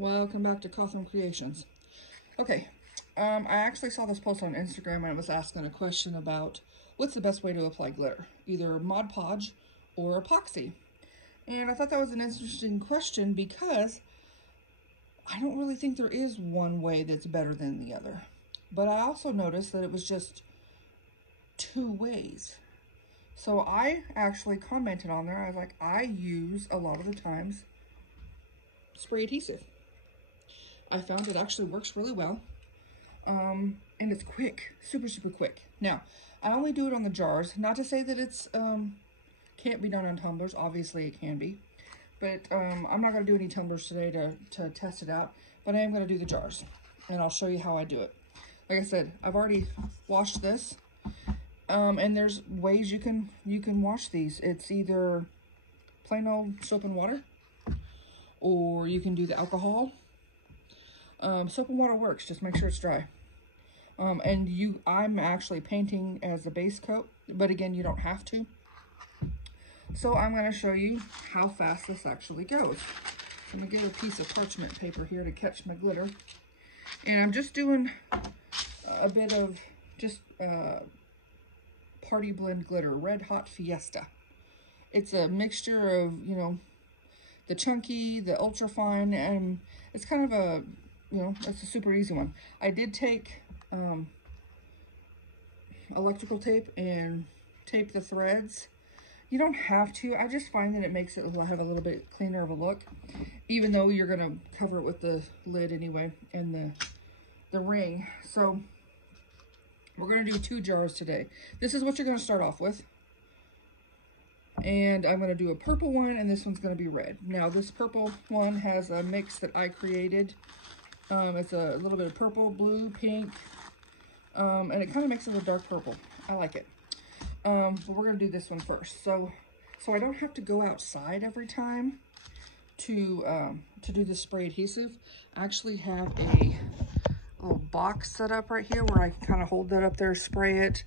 Welcome back to Cotham Creations. Okay, I actually saw this post on Instagram and it was asking a question about what's the best way to apply glitter, either Mod Podge or epoxy. And I thought that was an interesting question because I don't really think there is one way that's better than the other. But I also noticed that it was just two ways. So I actually commented on there. I was like, I use a lot of the times spray adhesive. I found it actually works really well. And it's quick, super quick. Now, I only do it on the jars. Not to say that it's can't be done on tumblers. Obviously it can be. But I'm not going to do any tumblers today to test it out. But I am going to do the jars. And I'll show you how I do it. Like I said, I've already washed this. And there's ways you can wash these. It's either plain old soap and water, or you can do the alcohol. Soap and water works, just make sure it's dry. I'm actually painting as a base coat, but again, you don't have to. So I'm going to show you how fast this actually goes. I'm going to get a piece of parchment paper here to catch my glitter. And I'm just doing a bit of just Party Blend glitter, Red Hot Fiesta. It's a mixture of, you know, the chunky, the ultra fine, and it's kind of a, you know, it's a super easy one. I did take electrical tape and tape the threads. You don't have to. I just find that it makes it have a little bit cleaner of a look, even though you're going to cover it with the lid anyway and the ring. So we're going to do 2 jars today. This is what you're going to start off with. And I'm going to do a purple one, and this one's going to be red. Now, this purple one has a mix that I created. It's a little bit of purple, blue, pink, and it kind of makes it a dark purple. I like it. But we're going to do this one first. So I don't have to go outside every time to do the spray adhesive. I actually have a little box set up right here where I can kind of hold that up there, spray it,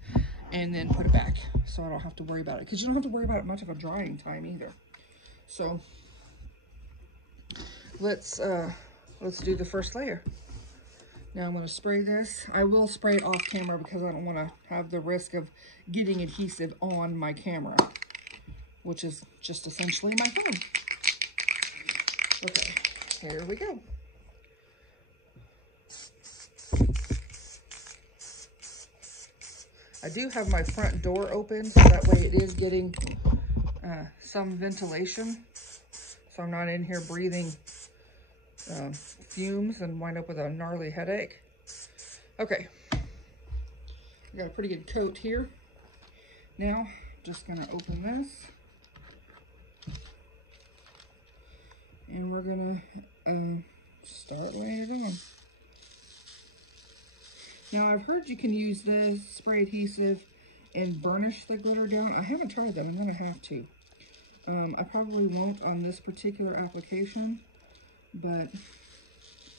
and then put it back, so I don't have to worry about it, because you don't have to worry about it much of a drying time either. So let's do the first layer. Now I'm going to spray this. I will spray it off camera because I don't want to have the risk of getting adhesive on my camera, which is just essentially my phone. Okay, here we go. I do have my front door open, so that way it is getting some ventilation, so I'm not in here breathing fumes and wind up with a gnarly headache. Okay, I got a pretty good coat here. Now, just gonna open this, and we're gonna start laying it on. Now, I've heard you can use this spray adhesive and burnish the glitter down. I haven't tried that. I'm going to have to. I probably won't on this particular application, but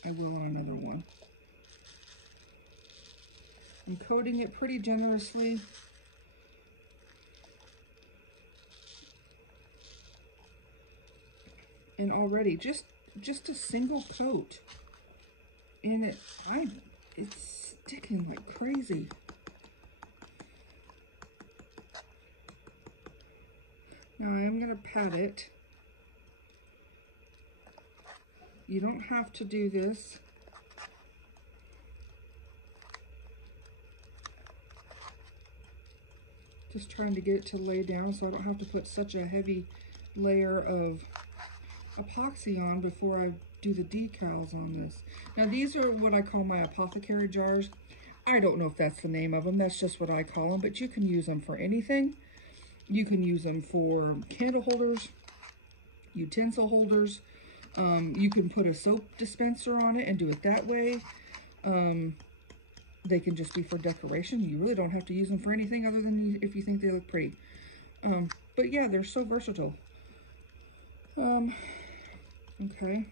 I will on another one. I'm coating it pretty generously. And already, just a single coat, and it's sticking like crazy. Now I am going to pat it. You don't have to do this. Just trying to get it to lay down so I don't have to put such a heavy layer of epoxy on before I do the decals on this. Now these are what I call my Apothecary Jars. I don't know if that's the name of them. That's just what I call them, but you can use them for anything. You can use them for candle holders, utensil holders. You can put a soap dispenser on it and do it that way. They can just be for decoration. You really don't have to use them for anything other than if you think they look pretty. But yeah, they're so versatile. Okay.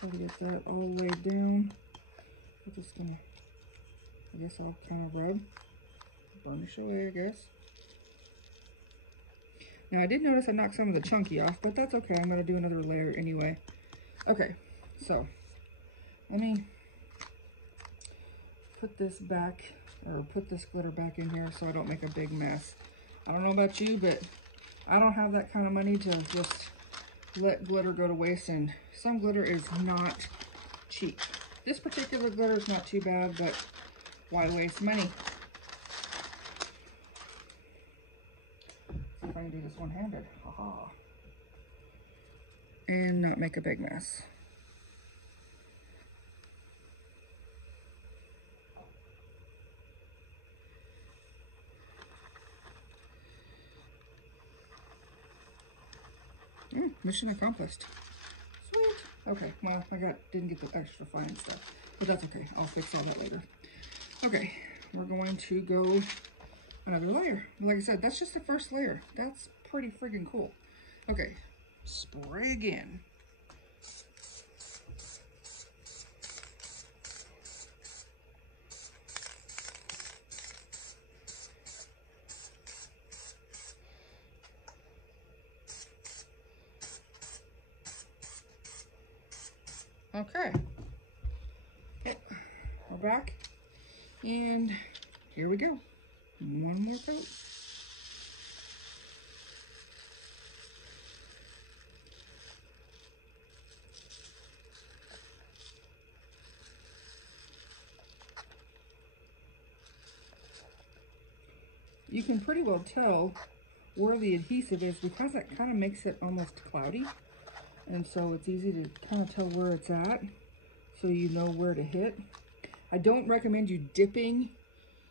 Try to get that all laid down. I'm just gonna, I guess I'll kind of rub, burnish away, I guess. Now I did notice I knocked some of the chunky off, but that's okay. I'm gonna do another layer anyway. Okay, So let me put this back, or put this glitter back in here so I don't make a big mess. I don't know about you, but I don't have that kind of money to just let glitter go to waste, and some glitter is not cheap. This particular glitter is not too bad, but why waste money? See if I can do this one-handed. Haha. And not make a big mess. Mission accomplished. Sweet. Okay, well, didn't get the extra fine stuff, but that's okay. I'll fix all that later. Okay, we're going to go another layer. Like I said, that's just the first layer. That's pretty friggin' cool. Okay, spray again. Okay, we're back, and here we go. One more coat. You can pretty well tell where the adhesive is because it kind of makes it almost cloudy. And so it's easy to kind of tell where it's at, so you know where to hit. I don't recommend you dipping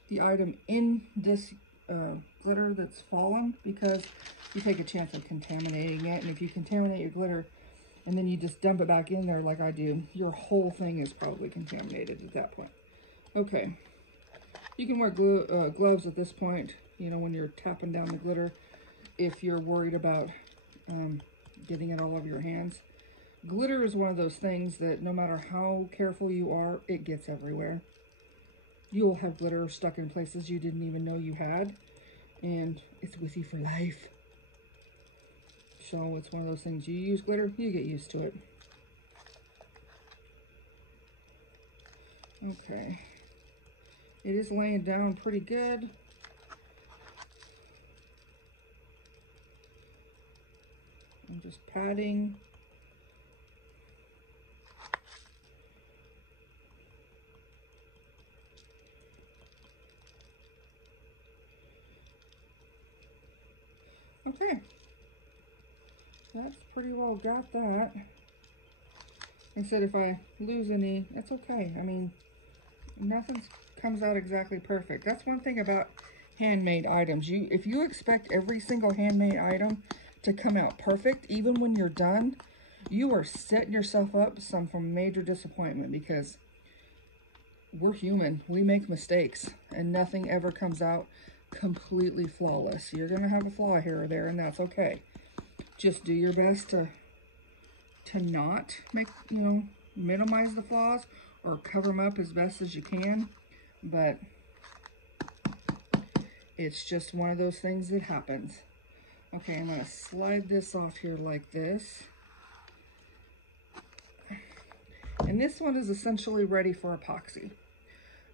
the item in this glitter that's fallen, because you take a chance of contaminating it. And if you contaminate your glitter and then you just dump it back in there like I do, your whole thing is probably contaminated at that point. Okay, you can wear gloves at this point, you know, when you're tapping down the glitter, if you're worried about getting it all over your hands. Glitter is one of those things that no matter how careful you are, it gets everywhere. You'll have glitter stuck in places you didn't even know you had, and it's with you for life. So it's one of those things, you use glitter, you get used to it. Okay, it is laying down pretty good. I'm just patting. Okay, that's pretty well got that. Like I said, if I lose any, that's okay. I mean, nothing comes out exactly perfect. That's one thing about handmade items. If you expect every single handmade item to come out perfect, even when you're done, you are setting yourself up for major disappointment, because we're human. We make mistakes, and nothing ever comes out completely flawless. You're gonna have a flaw here or there, and that's okay. Just do your best to not make, minimize the flaws or cover them up as best as you can, but it's just one of those things that happens. Okay, I'm gonna slide this off here like this. And this one is essentially ready for epoxy.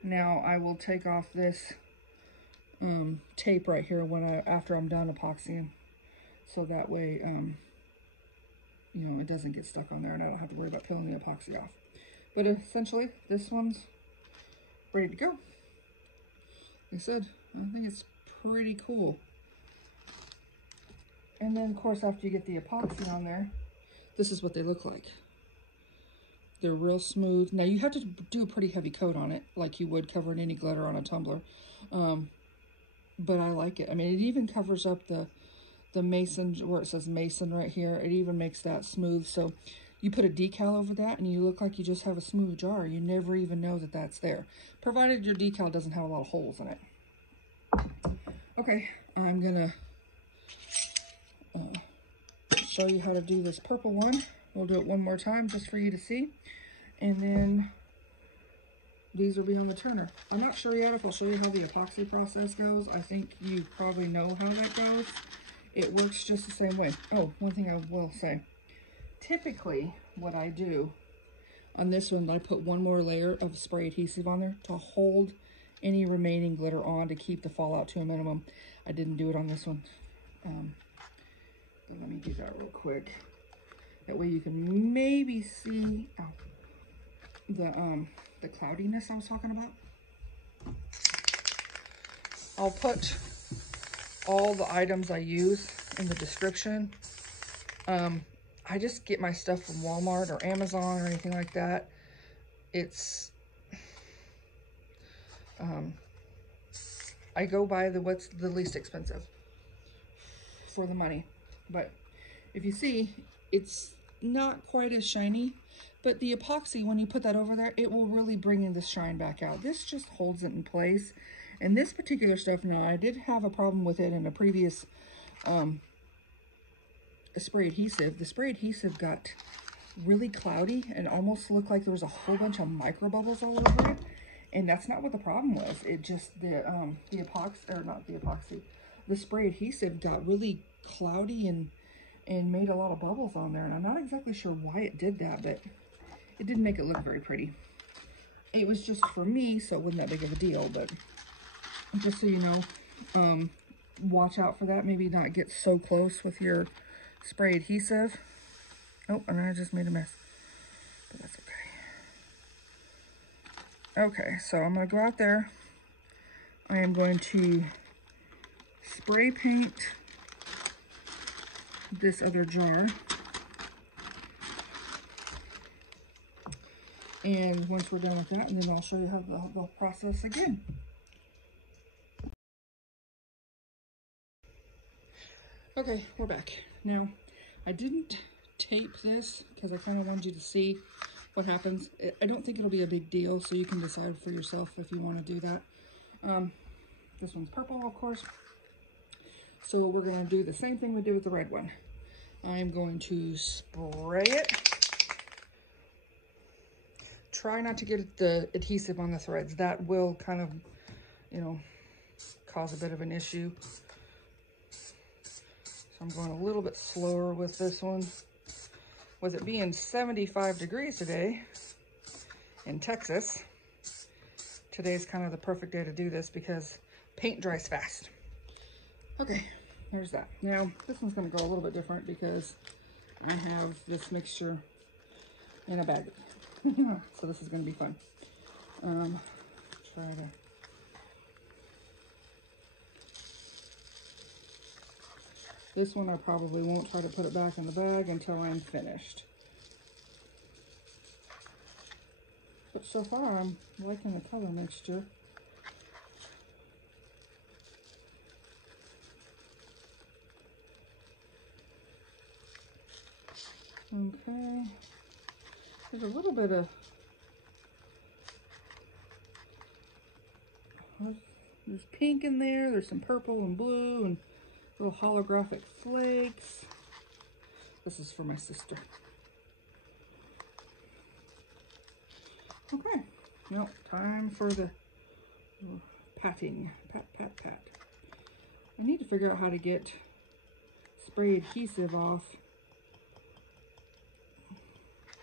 Now I will take off this tape right here after I'm done epoxying, so that way it doesn't get stuck on there and I don't have to worry about peeling the epoxy off. But essentially this one's ready to go. Like I said, I think it's pretty cool. And then, of course, after you get the epoxy on there, this is what they look like. They're real smooth. Now, you have to do a pretty heavy coat on it, like you would covering any glitter on a tumbler. But I like it. I mean, it even covers up the mason, where it says mason right here. It even makes that smooth. So you put a decal over that, and you look like you just have a smooth jar. You never even know that that's there, provided your decal doesn't have a lot of holes in it. Okay, I'm gonna show you how to do this purple one. We'll do it one more time just for you to see, and then these will be on the turner. I'm not sure yet if I'll show you how the epoxy process goes. I think you probably know how that goes. It works just the same way. Oh, one thing I will say, typically what I do On this one, I put one more layer of spray adhesive on there to hold any remaining glitter on to keep the fallout to a minimum. I didn't do it on this one. Let me do that real quick. That way you can maybe see the cloudiness I was talking about. I'll put all the items I use in the description. I just get my stuff from Walmart or Amazon or anything like that. It's I go by what's the least expensive for the money. But if you see, it's not quite as shiny, but the epoxy, when you put that over there, it will really bring in the shine back out. This just holds it in place. And this particular stuff, now I did have a problem with it in a previous spray adhesive. The spray adhesive got really cloudy and almost looked like there was a whole bunch of micro bubbles all over it. And that's not what the problem was. It just, the epoxy, or not the epoxy, the spray adhesive got really cloudy and made a lot of bubbles on there. And I'm not exactly sure why it did that, but it didn't make it look very pretty. It was just for me, so it wasn't that big of a deal, but just so you know, watch out for that. Maybe not get so close with your spray adhesive. Oh, and I just made a mess, but that's okay. Okay, so I'm going to go out there. I am going to spray paint this other jar. And once we're done with that, and then I'll show you how the process again. Okay, we're back. Now, I didn't tape this because I kind of wanted you to see what happens. I don't think it'll be a big deal, so you can decide for yourself if you want to do that. This one's purple, of course. So we're going to do the same thing we did with the red one. I'm going to spray it. Try not to get the adhesive on the threads. That will kind of, you know, cause a bit of an issue. So I'm going a little bit slower with this one. With it being 75 degrees today in Texas, today's kind of the perfect day to do this because paint dries fast. Okay, there's that. Now, this one's going to go a little bit different because I have this mixture in a bag. So this is going to be fun. This one I probably won't try to put it back in the bag until I'm finished. But so far I'm liking the color mixture. Okay. There's a little bit of, there's pink in there, there's some purple and blue and little holographic flakes. This is for my sister. Okay, now time for the patting. Pat, pat, pat. I need to figure out how to get spray adhesive off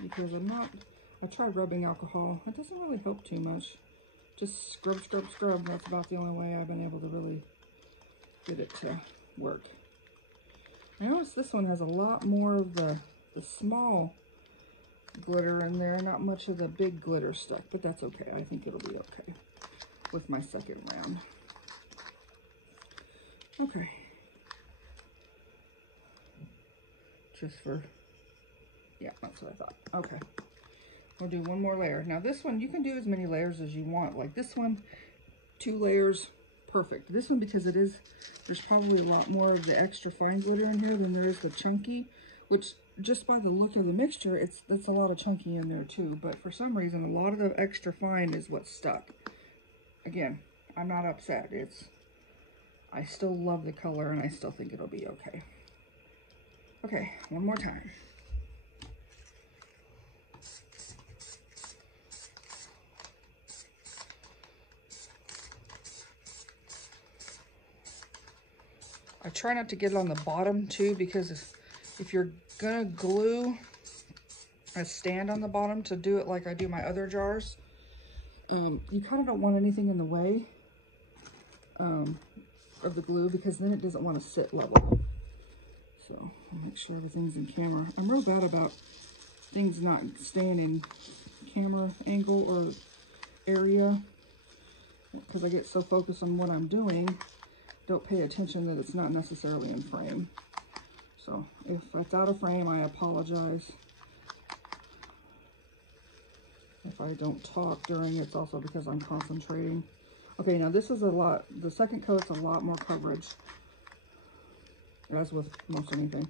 because I tried rubbing alcohol. It doesn't really help too much. Just scrub, scrub, scrub. That's about the only way I've been able to really get it to work. I noticed this one has a lot more of the small glitter in there, not much of the big glitter stuck, but that's okay. I think it'll be okay with my second round. Okay. Just for, yeah, that's what I thought. Okay. We'll do one more layer. Now this one, you can do as many layers as you want. Like this one, 2 layers, perfect. This one, because it is, there's probably a lot more of the extra fine glitter in here than there is the chunky, which just by the look of the mixture, it's a lot of chunky in there too. But for some reason, a lot of the extra fine is what's stuck. Again, I'm not upset. I still love the color and I still think it'll be okay. Okay, one more time. I try not to get it on the bottom too, because if you're gonna glue a stand on the bottom to do it like I do my other jars. You kind of don't want anything in the way of the glue, because then it doesn't want to sit level. So I'll make sure everything's in camera. I'm real bad about things not staying in camera angle or area, because I get so focused on what I'm doing, don't pay attention that it's not necessarily in frame. So if it's out of frame, I apologize. If I don't talk during, it's also because I'm concentrating. Okay, now this is a lot, the second coat's a lot more coverage, as with most anything.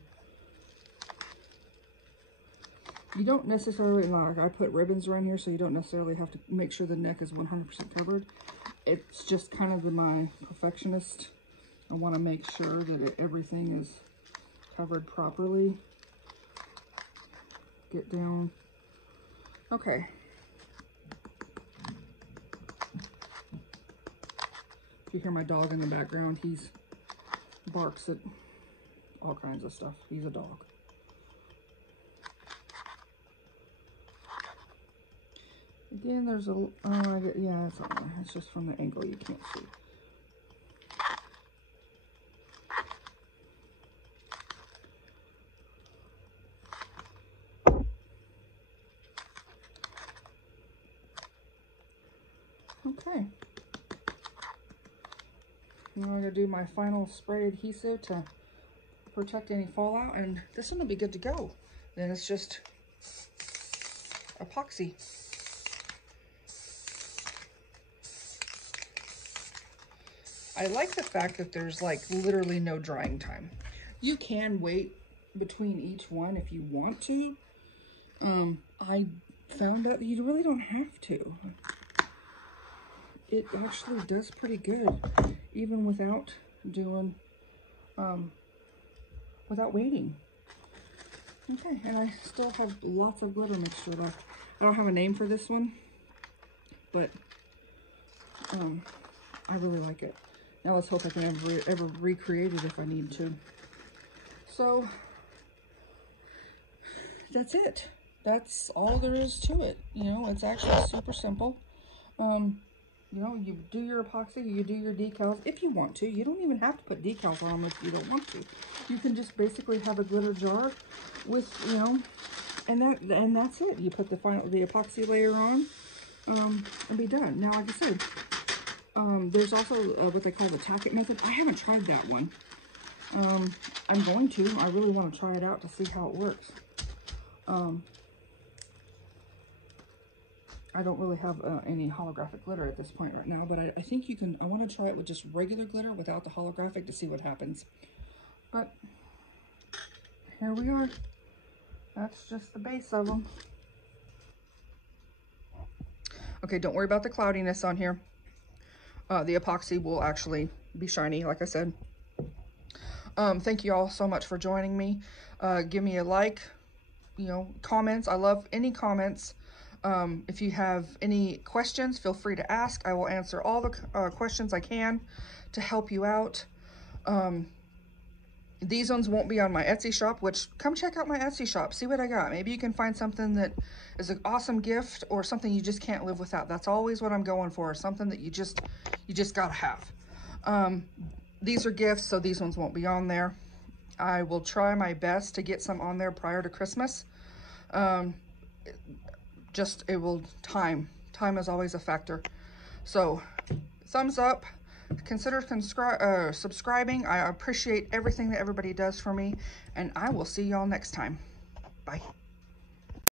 You don't necessarily, like I put ribbons around here, so you don't necessarily have to make sure the neck is 100% covered. It's just kind of my perfectionist. I want to make sure that everything is covered properly. Get down. Okay. If you hear my dog in the background, he's barks at all kinds of stuff. He's a dog. Again, there's a, yeah, it's just from the angle you can't see. Okay. Now I'm going to do my final spray adhesive to protect any fallout, and this one will be good to go. Then it's just epoxy. I like the fact that there's like literally no drying time. You can wait between each one if you want to. I found out that you really don't have to. It actually does pretty good, even without doing, without waiting. Okay, and I still have lots of glitter mixture left. I don't have a name for this one, but I really like it. Now let's hope I can ever recreate it if I need to. So that's it. That's all there is to it. You know, it's actually super simple. You know, you do your epoxy, you do your decals if you want to. You don't even have to put decals on them if you don't want to. You can just basically have a glitter jar with, you know, and that's it. You put the epoxy layer on, and be done. Now, like I said, there's also what they call the tack it method. I haven't tried that one. I'm going to. I really want to try it out to see how it works. I don't really have any holographic glitter at this point right now, but I think you can. I want to try it with just regular glitter without the holographic to see what happens. But here we are. That's just the base of them. Okay, don't worry about the cloudiness on here. The epoxy will actually be shiny, like I said. Thank you all so much for joining me. Give me a like, you know, comments. I love any comments. If you have any questions, feel free to ask. I will answer all the questions I can to help you out. These ones won't be on my Etsy shop, which come check out my Etsy shop. See what I got. Maybe you can find something that is an awesome gift or something you just can't live without. That's always what I'm going for, something that you just gotta have. These are gifts, so these ones won't be on there. I will try my best to get some on there prior to Christmas. It will, time is always a factor. So thumbs up, consider subscribing. I appreciate everything that everybody does for me, and I will see y'all next time. Bye.